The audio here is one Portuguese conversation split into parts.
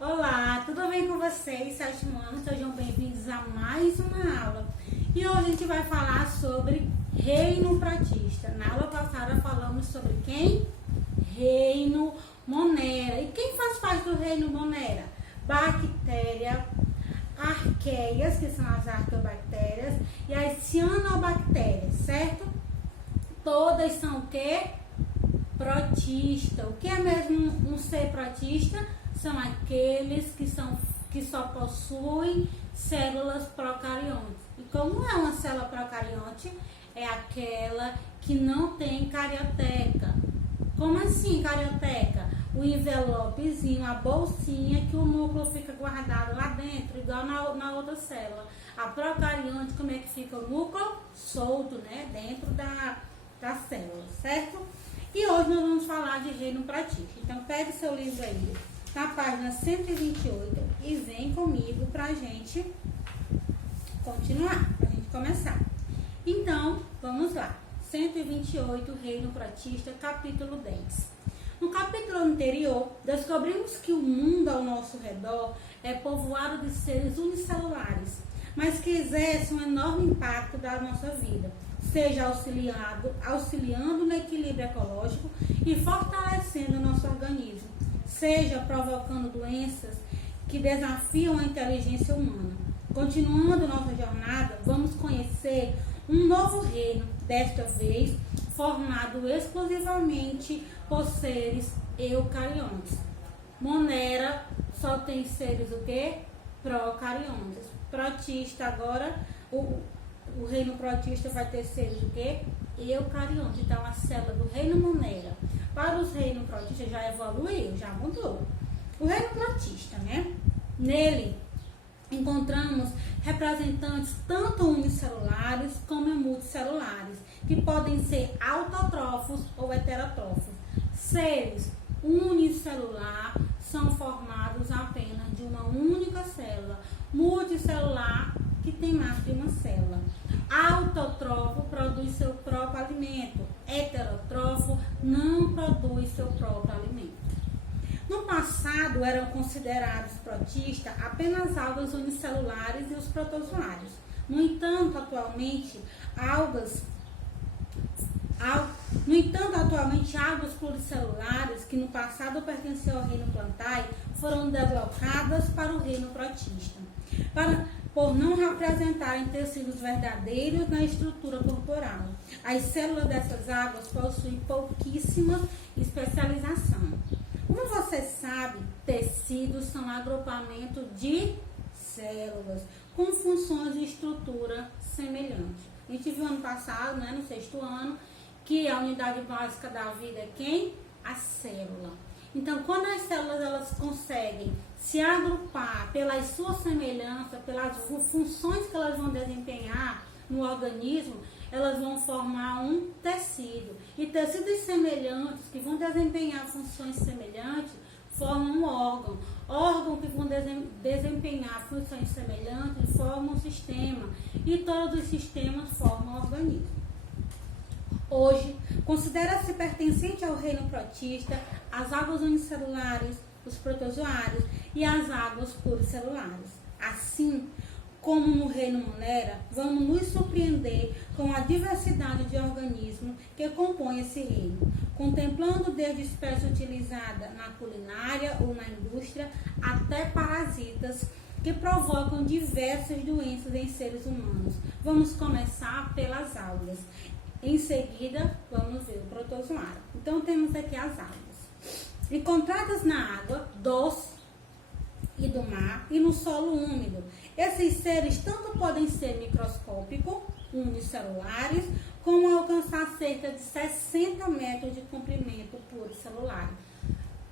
Olá, tudo bem com vocês? Sétimo ano, sejam bem-vindos a mais uma aula. E hoje a gente vai falar sobre reino protista. Na aula passada falamos sobre quem? Reino Monera. E quem faz parte do reino Monera? Bactéria, arqueias, que são as arqueobactérias, e as cianobactérias, certo? Todas são o quê? Protista. O que é mesmo um ser protista? São aqueles que só possuem células procariontes. E como é uma célula procarionte? É aquela que não tem carioteca. Como assim carioteca? O envelopezinho, a bolsinha que o núcleo fica guardado lá dentro, igual na outra célula. A procarionte, como é que fica o núcleo? Solto, né? Dentro da célula, certo? E hoje nós vamos falar de reino protista. Então, pegue seu livro aí, na página 128, e vem comigo pra gente continuar, pra gente começar. Então, vamos lá. 128, Reino Protista, capítulo 10. No capítulo anterior, descobrimos que o mundo ao nosso redor é povoado de seres unicelulares, mas que exercem um enorme impacto da nossa vida, seja auxiliando no equilíbrio ecológico e fortalecendo o nosso organismo, seja provocando doenças que desafiam a inteligência humana. Continuando nossa jornada, vamos conhecer um novo reino, desta vez formado exclusivamente por seres eucariontes. Monera só tem seres o quê? Procariontes. Protista agora, o reino protista vai ter seres o quê? Eucariontes. Então a célula do reino Monera para os reinos protistas já evoluiu, já mudou. O reino protista, né? Nele encontramos representantes tanto unicelulares como multicelulares, que podem ser autotrófos ou heterotrófos. Seres unicelular são formados apenas de uma única célula. Multicelular, que tem mais de uma célula. Autotrófo produz seu próprio alimento. Heterotrófo não produz seu próprio alimento. No passado, eram considerados protistas apenas algas unicelulares e os protozoários. No entanto, atualmente, algas pluricelulares, que no passado pertenciam ao reino plantae, foram deslocadas para o reino protista, por não representarem tecidos verdadeiros na estrutura corporal. As células dessas águas possuem pouquíssima especialização. Como você sabe, tecidos são agrupamento de células com funções e estrutura semelhantes. A gente viu ano passado, né, no 6º ano, que a unidade básica da vida é quem? A célula. Então, quando as células elas conseguem se agrupar pelas suas semelhanças, pelas funções que elas vão desempenhar no organismo, elas vão formar um tecido. E tecidos semelhantes, que vão desempenhar funções semelhantes, formam um órgão. Órgãos que vão desempenhar funções semelhantes formam um sistema. E todos os sistemas formam um organismo. Hoje, considera-se pertencente ao reino protista as águas unicelulares, os protozoários e as águas pluricelulares. Assim, como no reino Monera, vamos nos surpreender com a diversidade de organismos que compõem esse reino, contemplando desde espécies utilizadas na culinária ou na indústria, até parasitas que provocam diversas doenças em seres humanos. Vamos começar pelas algas. Em seguida, vamos ver o protozoário. Então, temos aqui as algas. Encontradas na água doce e do mar e no solo úmido. Esses seres tanto podem ser microscópicos, unicelulares, como alcançar cerca de 60 metros de comprimento pluricelular.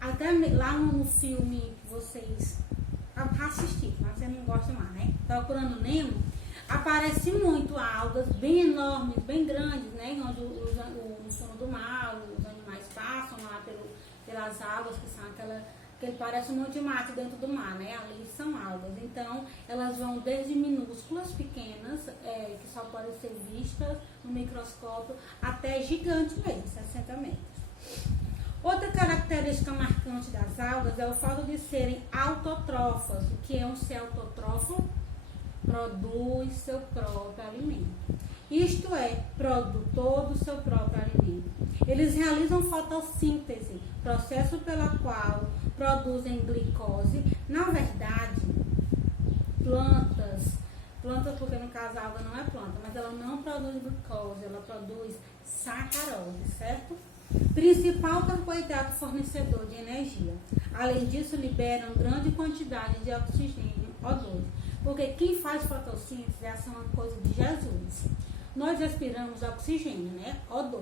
Até lá no filme que vocês assistiram, mas você não gosta mais, né? Procurando Nemo, aparece muito algas bem enormes, bem grandes, né? Onde no fundo do mar, os animais passam lá pelas águas, que são que parece um monte de mato dentro do mar, né? Ali são algas. Então, elas vão desde minúsculas, pequenas, que só podem ser vistas no microscópio, até gigantes mesmo, 60 metros. Outra característica marcante das algas é o fato de serem autótrofas. O que é um ser autótrofo? Produz seu próprio alimento. Isto é, produtor do seu próprio alimento. Eles realizam fotossíntese, processo pela qual produzem glicose. Na verdade, plantas porque no caso a alga não é planta, mas ela não produz glicose, ela produz sacarose, certo? Principal carboidrato fornecedor de energia. Além disso, liberam grande quantidade de oxigênio, O2. Porque quem faz fotossíntese é uma coisa de Jesus. Nós respiramos oxigênio, né? O2.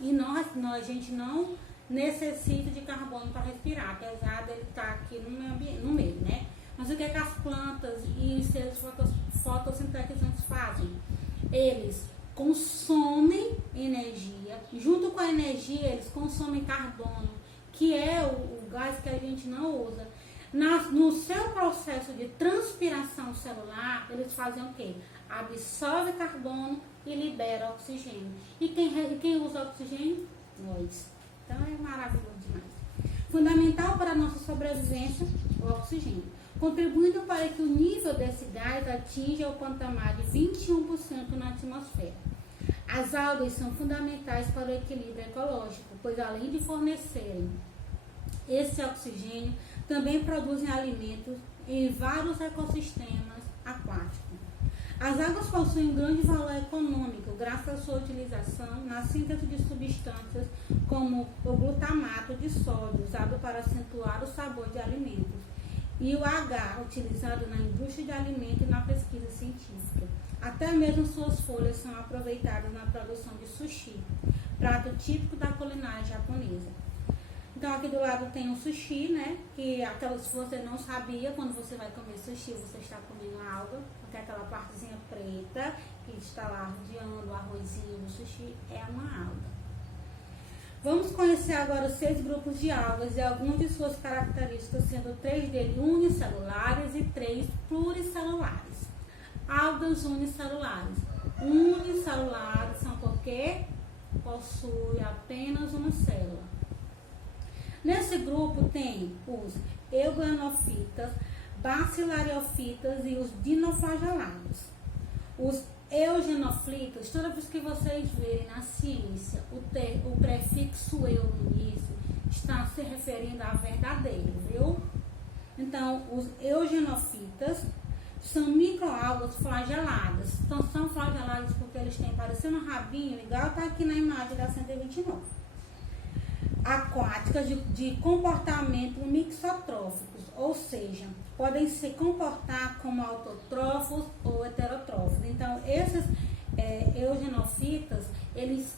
E a gente não necessita de carbono para respirar, apesar dele estar aqui no meio, né? Mas o que as plantas e os seres fotossintetizantes fazem? Eles consomem energia, junto com a energia eles consomem carbono, que é o gás que a gente não usa. No seu processo de transpiração celular, eles fazem o quê? Absorve carbono e libera oxigênio. E quem usa oxigênio? Nós. Então é maravilhoso demais. Fundamental para a nossa sobrevivência, o oxigênio. Contribuindo para que o nível desse gás atinja o patamar de 21% na atmosfera. As algas são fundamentais para o equilíbrio ecológico, pois além de fornecerem esse oxigênio, também produzem alimentos em vários ecossistemas aquáticos. As algas possuem grande valor econômico graças à sua utilização na síntese de substâncias como o glutamato de sódio, usado para acentuar o sabor de alimentos, e o H, utilizado na indústria de alimentos e na pesquisa científica. Até mesmo suas folhas são aproveitadas na produção de sushi, prato típico da culinária japonesa. Então aqui do lado tem o sushi, né? Que aquelas que você não sabia, quando você vai comer sushi, você está comendo a alga, porque aquela partezinha preta que está lá rodeando o arrozinho do sushi é uma alga. Vamos conhecer agora os 6 grupos de algas e algumas de suas características, sendo 3 deles unicelulares e 3 pluricelulares. Algas unicelulares. Unicelulares são porque possuem apenas uma célula. Nesse grupo tem os euglenofitas, bacillariofitas e os dinoflagelados. Os eugenoflitas, toda vez que vocês verem na ciência o prefixo eu no início, está se referindo a verdadeiro, viu? Então, os eugenofitas são microalgas flageladas. Então, são flageladas porque eles têm parecendo um rabinho, igual está aqui na imagem da 129. Aquáticas de comportamento mixotróficos, ou seja, podem se comportar como autotrófos ou heterotrófos. Então, esses eugenofitas, eles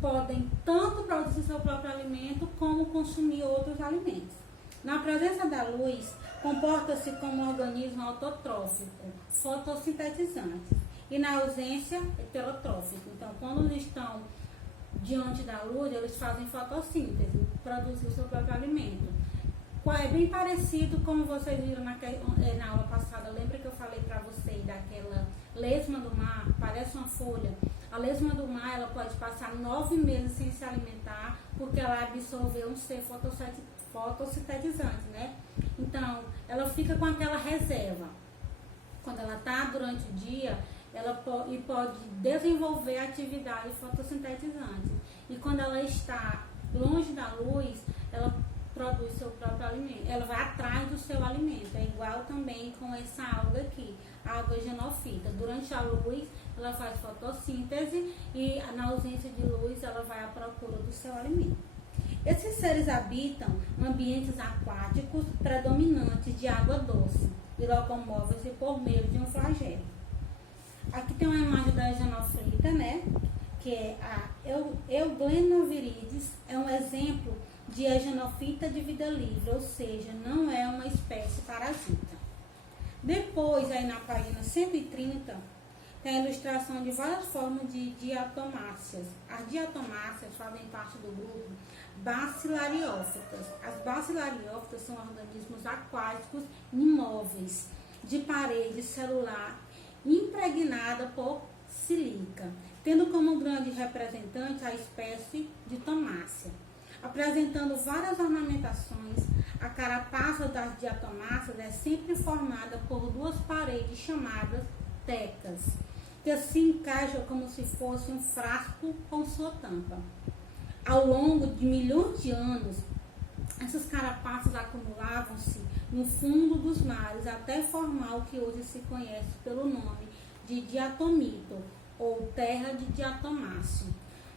podem tanto produzir seu próprio alimento como consumir outros alimentos. Na presença da luz, comporta-se como um organismo autotrófico, fotossintetizante, e na ausência, heterotrófico. Então, quando eles estão diante da luz, eles fazem fotossíntese, produzir o seu próprio alimento. É bem parecido como vocês viram na aula passada. Lembra que eu falei para vocês daquela lesma do mar? Parece uma folha. A lesma do mar, ela pode passar 9 meses sem se alimentar porque ela absorveu um ser fotossintetizante, né? Então, ela fica com aquela reserva. Quando ela está durante o dia, ela pode desenvolver atividade fotossintetizante. E quando ela está longe da luz, ela produz seu próprio alimento. Ela vai atrás do seu alimento. É igual também com essa alga aqui, a alga genofita. Durante a luz, ela faz fotossíntese e na ausência de luz, ela vai à procura do seu alimento. Esses seres habitam ambientes aquáticos predominantes de água doce e locomovem-se por meio de um flagelo. Aqui tem uma imagem da genoflita, né? Que é a Euglenovirides, é um exemplo de egenofita de vida livre, ou seja, não é uma espécie parasita. Depois, aí na página 130, tem a ilustração de várias formas de diatomáceas. As diatomáceas fazem parte do grupo bacilariófitas. As bacilariófitas são organismos aquáticos imóveis, de parede celular impregnada por sílica, tendo como grande representante a espécie de tomácea. Apresentando várias ornamentações, a carapaça das diatomáceas é sempre formada por duas paredes chamadas tecas, que se encaixam como se fosse um frasco com sua tampa. Ao longo de milhões de anos, essas carapaças acumulavam-se no fundo dos mares até formar o que hoje se conhece pelo nome de diatomito, ou terra de diatomáceo.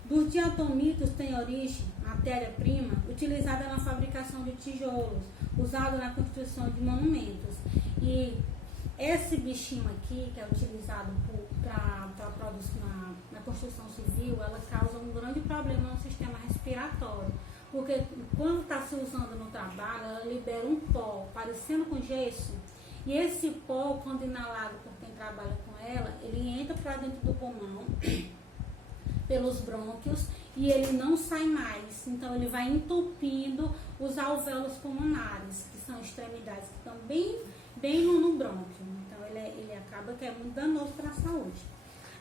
Dos diatomitos tem origem matéria-prima utilizada na fabricação de tijolos, usada na construção de monumentos. E esse bichinho aqui, que é utilizado na construção civil, ela causa um grande problema no sistema respiratório. Porque quando está se usando no trabalho, ela libera um pó parecendo com gesso. E esse pó, quando inalado por quem trabalha com ela, ele entra para dentro do pulmão, pelos brônquios, e ele não sai mais. Então, ele vai entupindo os alvéolos pulmonares, que são extremidades que estão bem no brônquio. Então, ele acaba que é muito danoso para a saúde.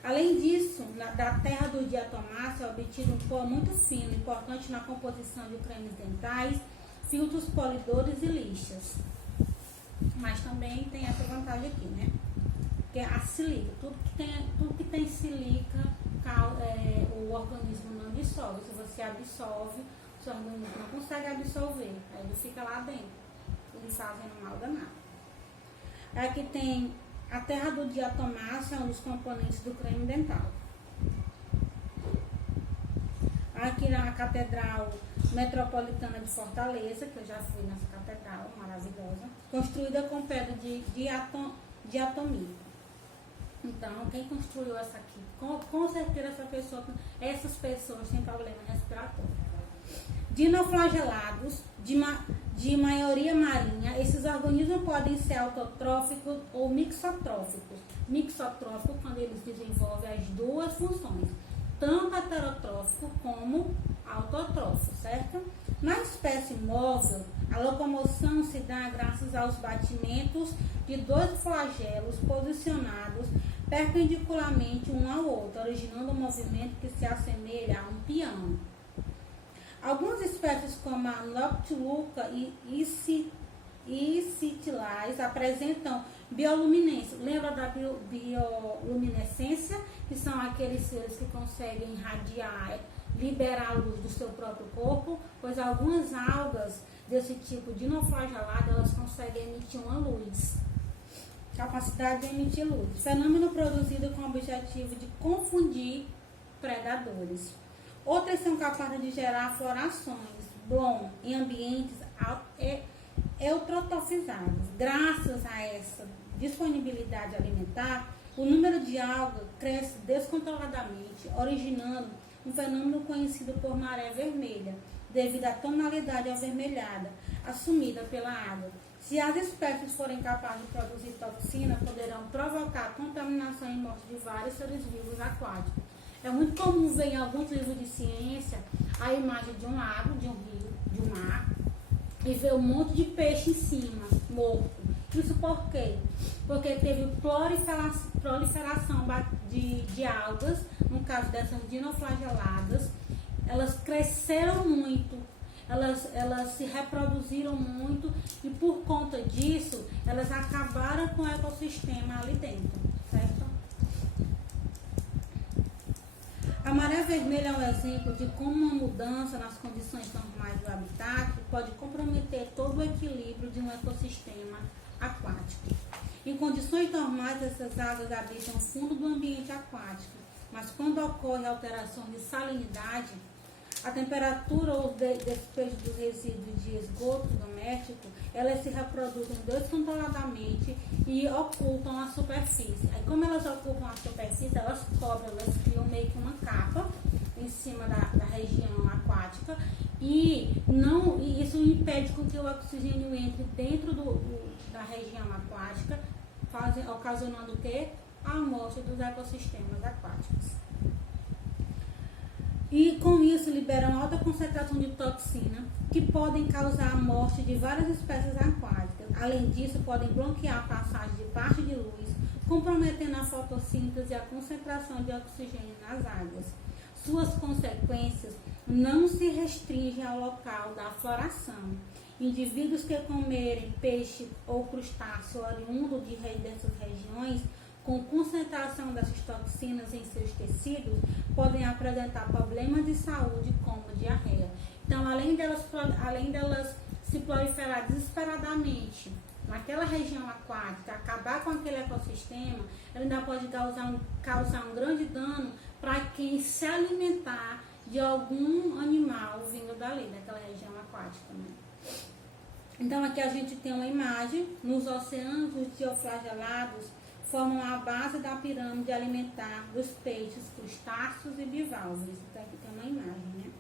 Além disso, da terra do diatomáceo é obtido um pó muito fino, importante na composição de cremes dentais, filtros polidores e lixas. Mas também tem essa vantagem aqui, né? Que é a silica. Tudo que tem silica, o organismo não absorve. Se você absorve, o seu organismo não consegue absorver. Aí ele fica lá dentro, ele fazendo mal danado. Aqui tem a terra do diatomáceo, é um dos componentes do creme dental. Aqui na Catedral Metropolitana de Fortaleza, que eu já fui nessa catedral maravilhosa, construída com pedra de diatomito. Então, quem construiu essa aqui? Com certeza essas pessoas têm problema respiratório. Dinoflagelados, de maioria marinha, esses organismos podem ser autotróficos ou mixotróficos. Mixotrófico quando eles desenvolvem as duas funções, tanto heterotrófico como autotrófico, certo? Na espécie móvel, a locomoção se dá graças aos batimentos de dois flagelos posicionados perpendicularmente um ao outro, originando um movimento que se assemelha a um piano. Algumas espécies, como a Noctiluca e Citilais, apresentam bioluminescência. Lembra da bioluminescência? Que são aqueles seres que conseguem irradiar, liberar a luz do seu próprio corpo, pois algumas algas desse tipo dinoflagelado, elas conseguem emitir uma luz. Capacidade de emitir luz. Fenômeno produzido com o objetivo de confundir predadores. Outras são capazes de gerar florações, blom, em ambientes eutrofizados. Graças a essa disponibilidade alimentar, o número de algas cresce descontroladamente, originando um fenômeno conhecido por maré vermelha, devido à tonalidade avermelhada assumida pela água. Se as espécies forem capazes de produzir toxina, poderão provocar contaminação e morte de vários seres vivos aquáticos. É muito comum ver em alguns livros de ciência a imagem de um lago, de um rio, de um mar, e ver um monte de peixe em cima, morto. Isso por quê? Porque teve proliferação de algas, no caso dessas dinoflageladas, elas cresceram muito, elas se reproduziram muito e por conta disso, elas acabaram com o ecossistema ali dentro, certo? A maré vermelha é um exemplo de como uma mudança nas condições normais do habitat pode comprometer todo o equilíbrio de um ecossistema aquático. Em condições normais, essas águas habitam o fundo do ambiente aquático, mas quando ocorre alteração de salinidade, a temperatura ou despejo dos resíduos de esgoto doméstico, elas se reproduzem descontroladamente e ocupam a superfície. Aí, como elas ocupam a superfície, elas cobrem, elas criam meio que uma capa em cima da região aquática e isso impede com que o oxigênio entre dentro da região aquática, ocasionando o quê? A morte dos ecossistemas aquáticos. E com isso liberam alta concentração de toxina que podem causar a morte de várias espécies aquáticas. Além disso, podem bloquear a passagem de parte de luz, comprometendo a fotossíntese e a concentração de oxigênio nas águas. Suas consequências não se restringe ao local da floração. Indivíduos que comerem peixe ou crustáceo oriundo dessas regiões, com concentração dessas toxinas em seus tecidos, podem apresentar problemas de saúde como diarreia. Então, além delas se proliferar desesperadamente naquela região aquática, acabar com aquele ecossistema, ela ainda pode causar um grande dano para quem se alimentar de algum animal vindo dali, daquela região aquática, né? Então, aqui a gente tem uma imagem. Nos oceanos, os bioflagelados formam a base da pirâmide alimentar dos peixes, crustáceos e bivalves. Então, aqui tem uma imagem, né?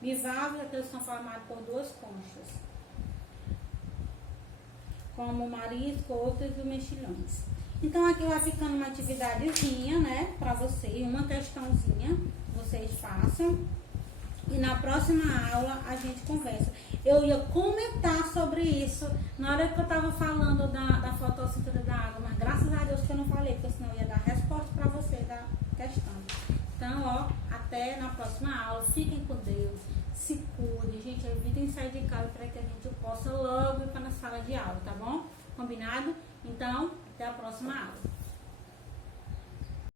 Bivalves, aqueles são formados por duas conchas, como o marisco, outros e mexilhões. Então, aqui vai ficando uma atividadezinha, né, para vocês, uma questãozinha, vocês façam. E na próxima aula a gente conversa. Eu ia comentar sobre isso na hora que eu estava falando da fotossíntese da água, mas graças a Deus que eu não falei, porque senão eu ia dar resposta para você da questão. Então, ó, até na próxima aula. Fiquem com Deus, se cuidem, gente, evitem sair de casa para que a gente possa logo ir para a sala de aula, tá bom? Combinado? Então, até a próxima aula.